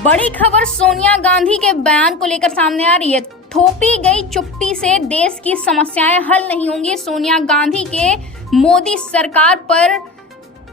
बड़ी खबर सोनिया गांधी के बयान को लेकर सामने आ रही है। थोपी गई चुप्पी से देश की समस्याएं हल नहीं होंगी। सोनिया गांधी के मोदी सरकार पर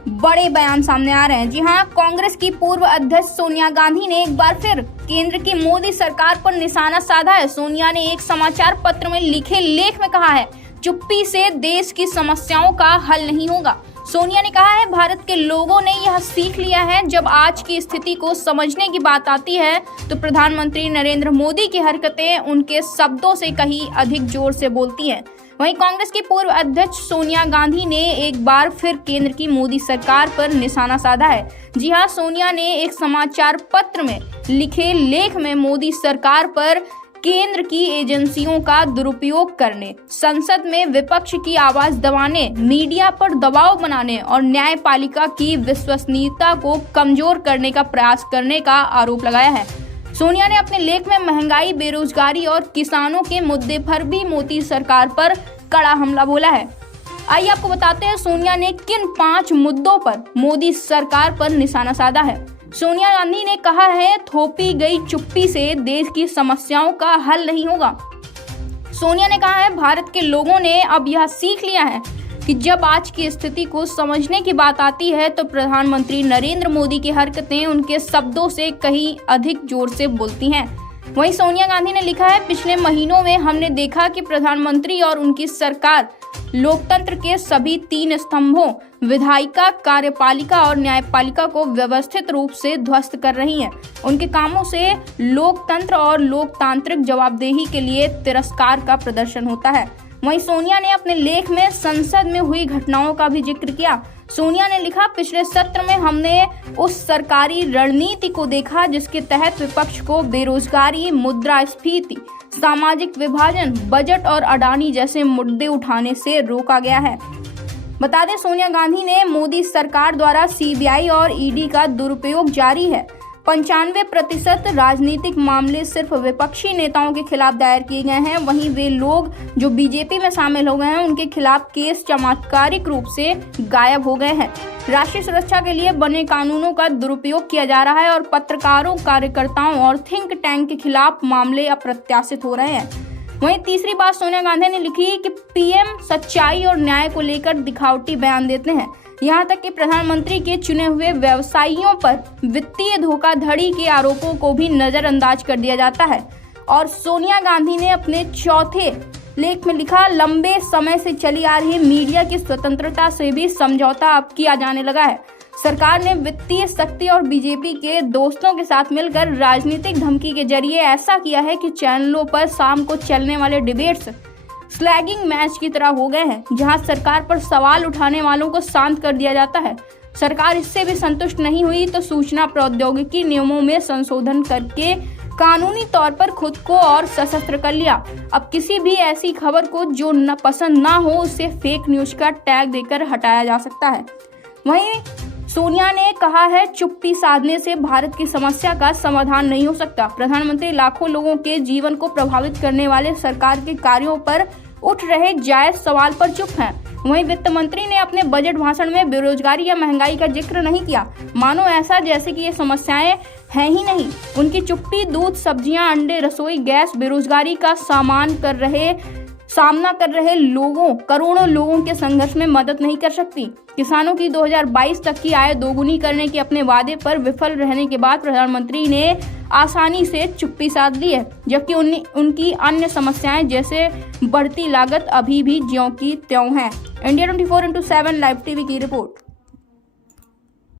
बड़े बयान सामने आ रहे हैं। जी हां, कांग्रेस की पूर्व अध्यक्ष सोनिया गांधी ने एक बार फिर केंद्र की मोदी सरकार पर निशाना साधा है। सोनिया ने एक समाचार पत्र में लिखे लेख में कहा है, चुप्पी से देश की समस्याओं का हल नहीं होगा। सोनिया ने कहा है, भारत के लोगों ने यह सीख लिया है, जब आज की स्थिति को समझने की बात आती है तो प्रधानमंत्री नरेंद्र मोदी की हरकतें उनके शब्दों से कहीं अधिक जोर से बोलती हैं। वहीं कांग्रेस की पूर्व अध्यक्ष सोनिया गांधी ने एक बार फिर केंद्र की मोदी सरकार पर निशाना साधा है। जी हां, सोनिया ने एक समाचार पत्र में लिखे लेख में मोदी सरकार पर केंद्र की एजेंसियों का दुरुपयोग करने, संसद में विपक्ष की आवाज दबाने, मीडिया पर दबाव बनाने और न्यायपालिका की विश्वसनीयता को कमजोर करने का प्रयास करने का आरोप लगाया है। सोनिया ने अपने लेख में महंगाई, बेरोजगारी और किसानों के मुद्दे पर भी मोदी सरकार पर कड़ा हमला बोला है। आइए आपको बताते हैं सोनिया ने किन 5 मुद्दों पर मोदी सरकार पर निशाना साधा है। सोनिया गांधी ने कहा है, थोपी गई चुप्पी से देश की समस्याओं का हल नहीं होगा। सोनिया ने कहा है, भारत के लोगों ने अब यह सीख लिया है कि जब आज की स्थिति को समझने की बात आती है तो प्रधानमंत्री नरेंद्र मोदी की हरकतें उनके शब्दों से कहीं अधिक जोर से बोलती हैं। वहीं सोनिया गांधी ने लिखा है, पिछले महीनों में हमने देखा कि प्रधानमंत्री और उनकी सरकार लोकतंत्र के सभी 3 स्तंभों विधायिका, कार्यपालिका और न्यायपालिका को व्यवस्थित रूप से ध्वस्त कर रही हैं। उनके कामों से लोकतंत्र और लोकतांत्रिक जवाबदेही के लिए तिरस्कार का प्रदर्शन होता है। वहीं सोनिया ने अपने लेख में संसद में हुई घटनाओं का भी जिक्र किया। सोनिया ने लिखा, पिछले सत्र में हमने उस सरकारी रणनीति को देखा जिसके तहत विपक्ष को बेरोजगारी, मुद्रास्फीति, सामाजिक विभाजन, बजट और अडानी जैसे मुद्दे उठाने से रोका गया है। बता दें, सोनिया गांधी ने मोदी सरकार द्वारा सीबीआई और ईडी का दुरुपयोग जारी है। 95% राजनीतिक मामले सिर्फ विपक्षी नेताओं के खिलाफ दायर किए गए हैं। वहीं वे लोग जो बीजेपी में शामिल हो गए हैं उनके खिलाफ केस चमत्कारिक रूप से गायब हो गए हैं। राष्ट्रीय सुरक्षा के लिए बने कानूनों का दुरुपयोग किया जा रहा है और पत्रकारों, कार्यकर्ताओं और थिंक टैंक के खिलाफ मामले अप्रत्याशित हो रहे हैं। वहीं तीसरी बात सोनिया गांधी ने लिखी कि पीएम सच्चाई और न्याय को लेकर दिखावटी बयान देते हैं। यहाँ तक कि प्रधानमंत्री के चुने हुए व्यवसायियों पर वित्तीय धोखाधड़ी के आरोपों को भी नजरअंदाज कर दिया जाता है। और सोनिया गांधी ने अपने चौथे लेख में लिखा, लंबे समय से चली आ रही मीडिया की स्वतंत्रता से भी समझौता अब किया जाने लगा है। सरकार ने वित्तीय शक्ति और बीजेपी के दोस्तों के साथ मिलकर राजनीतिक धमकी के जरिए ऐसा किया है कि चैनलों पर शाम को चलने वाले डिबेट्स स्लैगिंग मैच की तरह हो गए हैं, जहां सरकार पर सवाल उठाने वालों को शांत कर दिया जाता है। सरकार इससे भी संतुष्ट नहीं हुई तो सूचना प्रौद्योगिकी नियमों में संशोधन करके कानूनी तौर पर खुद को और सशस्त्र कर लिया। अब किसी भी ऐसी खबर को जो पसंद ना हो उसे फेक न्यूज का टैग देकर हटाया जा सकता है। वहीं सोनिया ने कहा है, चुप्पी साधने से भारत की समस्या का समाधान नहीं हो सकता। प्रधानमंत्री लाखों लोगों के जीवन को प्रभावित करने वाले सरकार के कार्यों पर उठ रहे जायज सवाल पर चुप हैं। वहीं वित्त मंत्री ने अपने बजट भाषण में बेरोजगारी या महंगाई का जिक्र नहीं किया, मानो ऐसा जैसे कि ये समस्याएं हैं ही नहीं। उनकी चुप्पी दूध, सब्जियां, अंडे, रसोई गैस, बेरोजगारी का सामना कर रहे लोगों, करोड़ों लोगों के संघर्ष में मदद नहीं कर सकती। किसानों की 2022 तक की आय दोगुनी करने के अपने वादे पर विफल रहने के बाद प्रधानमंत्री ने आसानी से चुप्पी साध ली है, जबकि उनकी अन्य समस्याएं जैसे बढ़ती लागत अभी भी ज्यों की त्यों हैं। इंडिया 24/7 लाइव टीवी की रिपोर्ट।